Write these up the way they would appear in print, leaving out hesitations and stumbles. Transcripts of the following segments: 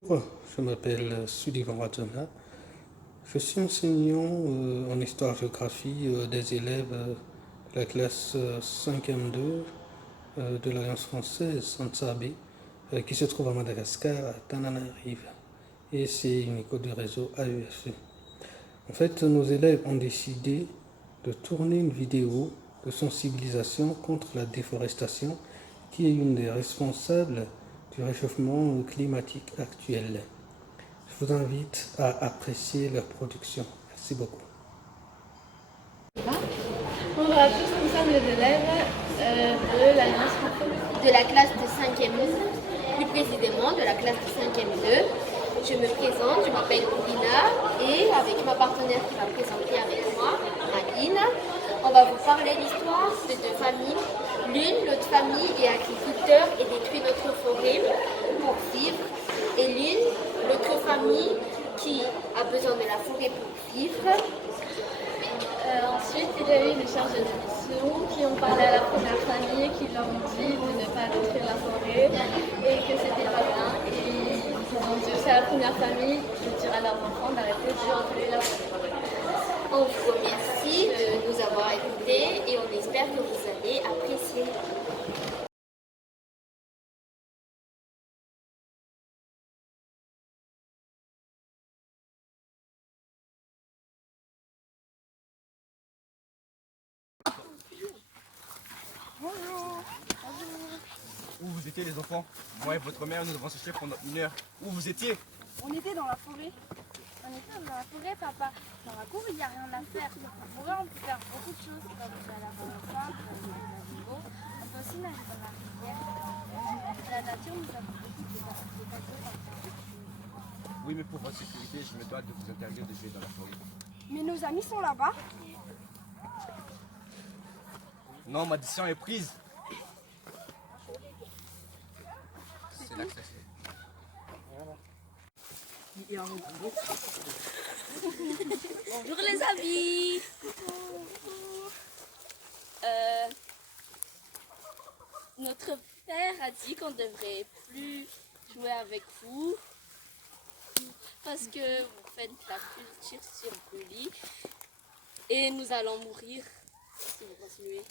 Je m'appelle Sullivan Rajana. Je suis enseignant en histoire-géographie des élèves de la classe 5e 2 de l'Alliance française Sansabé qui se trouve à Madagascar, à Tananarive. Et c'est une école de réseau AEFE. En fait, nos élèves ont décidé de tourner une vidéo de sensibilisation contre la déforestation qui est une des responsables du réchauffement climatique actuel. Je vous invite à apprécier leur production. Merci beaucoup. Bonjour à tous, nous sommes les élèves de l'Alliance de la classe de 5e, plus précisément de la classe de 5e 2. Je me présente, je m'appelle Oulina et avec ma partenaire qui va présenter avec moi, Aline, on va vous parler l'histoire de deux familles. L'une, l'autre famille est agriculteur et détruit notre forêt pour vivre. Et l'une, l'autre famille qui a besoin de la forêt pour vivre. Ensuite, il y a eu les chargés de mission qui ont parlé à la première famille et qui leur ont dit de ne pas détruire la forêt et que c'était pas bien. Et ils ont dû, c'est la première famille de dire à leurs enfants d'arrêter de détruire la forêt. On vous remercie de nous avoir écoutés et on espère que vous allez apprécier. Bonjour. Où vous étiez les enfants? Moi et votre mère, nous avons cherché pendant 1 heure. Où vous étiez? On était dans la forêt. On était dans la forêt, papa. Dans la cour, il n'y a rien à faire. Dans la forêt, on peut faire beaucoup de choses, comme aller à la fin, comme aller à l'eau. On peut aussi nager dans la rivière. La nature nous a beaucoup de cadeaux. Oui, mais pour votre sécurité, je me dois de vous interdire de jouer dans la forêt. Mais nos amis sont là-bas. Non, ma décision est prise. C'est là que ça se fait. Bonjour les amis. Notre père a dit qu'on ne devrait plus jouer avec vous parce que vous faites la culture sur le lit et nous allons mourir si vous continuez.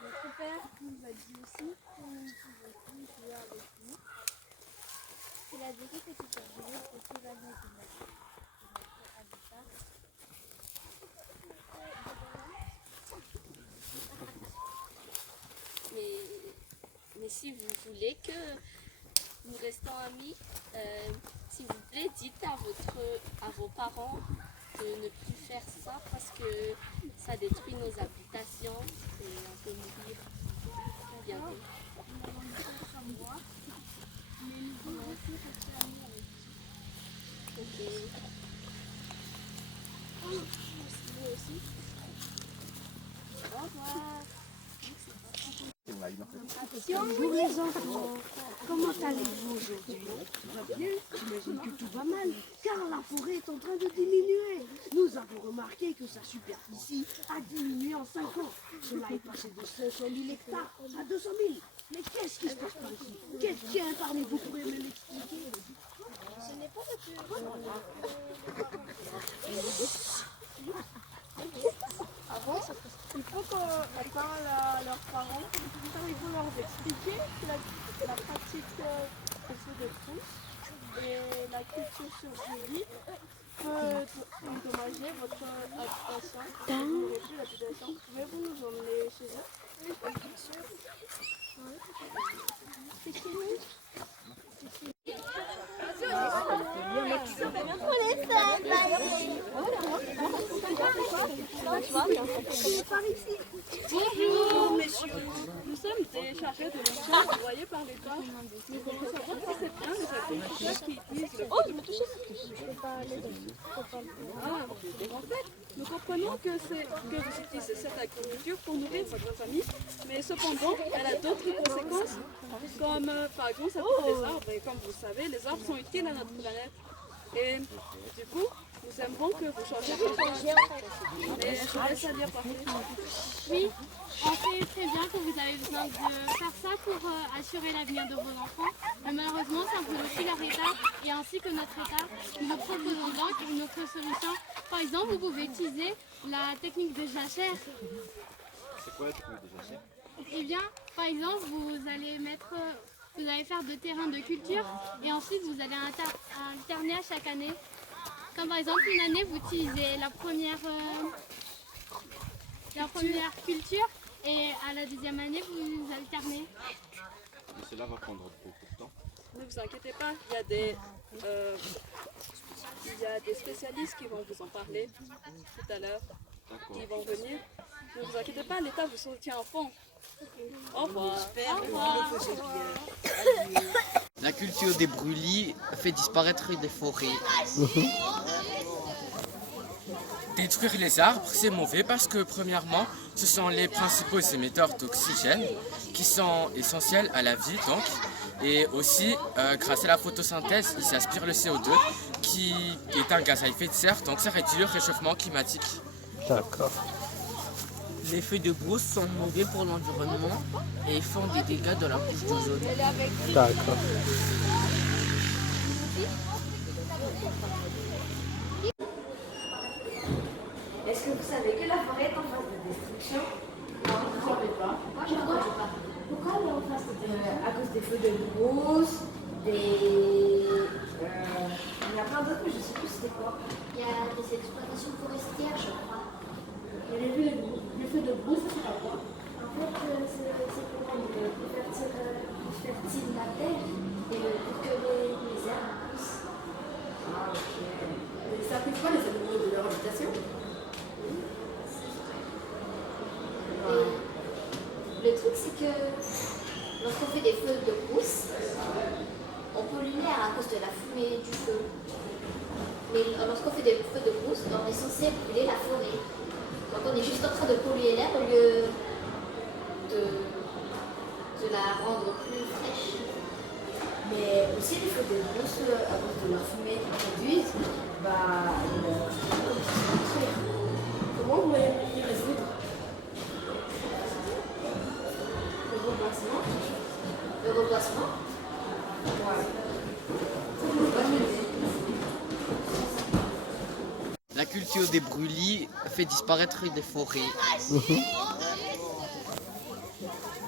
Notre père nous a dit aussi qu'on ne pouvait plus jouer avec nous. Il a dit que c'était dangereux pour tout l'année de notre habitat. Mais si vous voulez que nous restons amis, s'il vous plaît, dites à vos parents de ne plus faire ça parce que ça détruit nos habitations et on peut mourir bientôt. Nous allons le faire comme moi, mais nous voulons aussi rester amis avec vous. Ok. Vous aussi. Au revoir. Bonjour les enfants, comment allez-vous aujourd'hui? Tout va bien? J'imagine que tout va mal, car la forêt est en train de diminuer. Nous avons remarqué que sa superficie a diminué en 5 ans. Cela est passé de 500 000 hectares à 200 000. Mais qu'est-ce qui se passe par ici? Quelqu'un parmi vous pourrait me l'expliquer? Ce n'est pas le plus. Ah bon? Il faut qu'on parle à leurs parents. Il faut leur expliquer la pratique de tous et la culture sur le lit peut endommager votre habitation. Vous n'aurez plus l'habitation. Pouvez-vous nous emmener chez eux? Oui, bien sûr. C'est qui nous? Bonjour, messieurs. Nous sommes des chargés de mission envoyés par l'État. Nous voulons savoir si c'est bien les agriculteurs qui utilisent le en fait, nous comprenons que vous utilisez cette agriculture pour nourrir votre famille, mais cependant, elle a d'autres conséquences, comme par exemple ça coupe les arbres. Et comme vous le savez, les arbres sont utiles à notre planète. Et du coup, nous aimerons que vous changiez de projet. Et je laisse Alia parler. Oui, on sait très bien que vous avez besoin de faire ça pour assurer l'avenir de vos enfants. Mais malheureusement, ça inclut aussi leur état et ainsi que notre état. Nous vous proposons donc une autre solution. Par exemple, vous pouvez utiliser la technique de jachère. C'est quoi la technique de jachère? Eh bien, par exemple, vous allez faire 2 terrains de culture et ensuite vous allez alterner à chaque année. Comme par exemple, une année, vous utilisez la première culture et à la deuxième année, vous alternez. Mais cela va prendre beaucoup de temps. Ne vous inquiétez pas, il y a des spécialistes qui vont vous en parler tout à l'heure, qui vont venir. Ne vous inquiétez pas, l'État vous soutient à fond. Au revoir. Au revoir. La culture des brûlis fait disparaître des forêts. Détruire les arbres, c'est mauvais parce que premièrement, ce sont les principaux émetteurs d'oxygène qui sont essentiels à la vie donc. Et aussi, grâce à la photosynthèse, ils aspirent le CO2 qui est un gaz à effet de serre, donc ça réduit le réchauffement climatique. D'accord. Les feux de brousse sont mauvais pour l'environnement et font des dégâts dans la couche d'ozone. D'accord. Est-ce que vous savez que la forêt est en phase de destruction? Non, je ne savais pas. Pourquoi elle est en phase de destruction? À cause des feux de brousse, il y a plein d'autres, mais je ne sais plus c'était quoi. Il y a des exploitations forestières, je crois. Et les feux de brousse, ça sert à quoi? En fait, c'est pour rendre plus fertile la terre et pour que les herbes poussent. Ah, ok. Et ça fait quoi les animaux de leur habitation? Et le truc, c'est que lorsqu'on fait des feux de brousse, on pollue l'air à cause de la fumée du feu. Mais lorsqu'on fait des feux de brousse, on est censé brûler la forêt. Donc on est juste en train de polluer l'air au lieu de la rendre plus fraîche. Mais aussi les feux de brousse, à cause de leur fumée qu'ils produisent, comment vous voulez y résoudre? Le reboisement. Ouais. La culture des brûlis fait disparaître des forêts.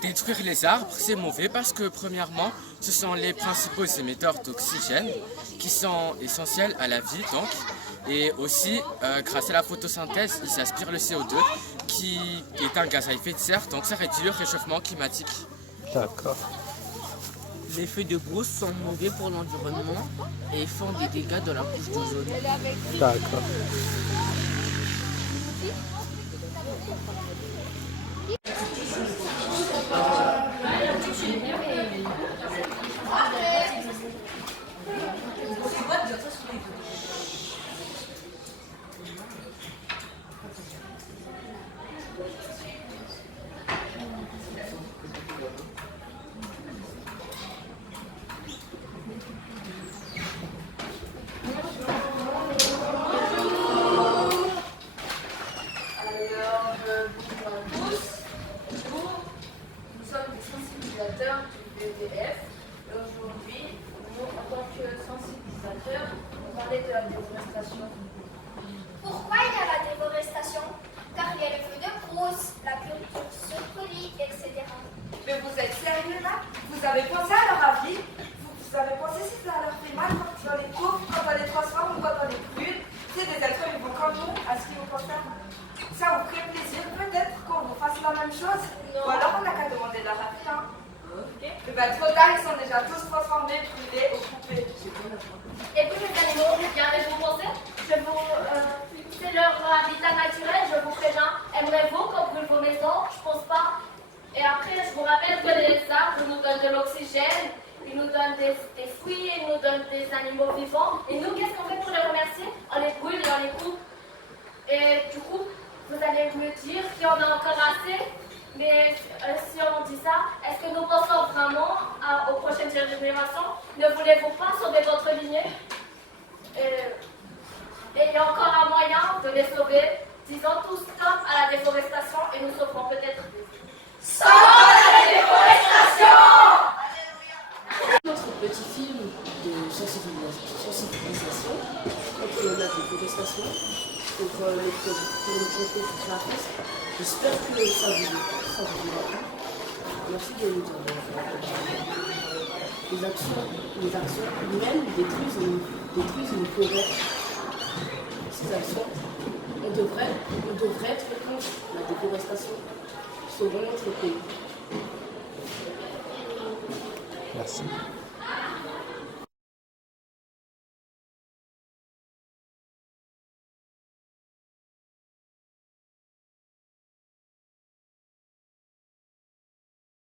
Détruire les arbres, c'est mauvais parce que premièrement, ce sont les principaux émetteurs d'oxygène qui sont essentiels à la vie donc. Et aussi, grâce à la photosynthèse, ils aspirent le CO2 qui est un gaz à effet de serre, donc ça réduit le réchauffement climatique. D'accord. Les feux de brousse sont mauvais pour l'environnement et font des dégâts dans la couche d'ozone. D'accord. Pourquoi il y a la déforestation? Car il y a le feu de brousse, la culture se pollue, etc. Mais vous êtes sérieux là? Vous avez pensé à leur avis? Vous avez pensé si ça leur fait mal quand on les coupe, quand on les transforme ou quand on les brûle? C'est des êtres vivants comme nous, à ce qui vous concerne. Ça vous ferait plaisir peut-être qu'on vous fasse la même chose? Non. Ou alors on n'a qu'à demander leur avis, hein? Et ben trop tard, ils sont déjà tous transformés, brûlés ou coupés. Et puis les animaux, regardez-vous penser? C'est leur habitat naturel, je vous préviens. Aimeriez-vous qu'on brûle vos maisons? Je pense pas. Et après, je vous rappelle que les arbres nous donnent de l'oxygène, ils nous donnent des fruits, ils nous donnent des animaux vivants. Et nous, qu'est-ce qu'on fait pour les remercier? On les brûle et on les coupe. Et du coup, vous allez me dire qu'il y en a encore assez. Mais si on dit ça, est-ce que nous pensons vraiment aux prochaines générations? Ne voulez-vous pas sauver votre lignée? Et il y a encore un moyen de les sauver. Disons tous stop à la déforestation et nous sauverons peut-être des vies. Stop à la déforestation! Notre petit film de sensibilisation contre la déforestation, pour les produits graphistes. J'espère que ça vous aura plu. Merci de nous avoir. Les actions humaines détruisent une forêt. Ces actions, on devrait être contre la déforestation. Sauvons notre pays. Merci.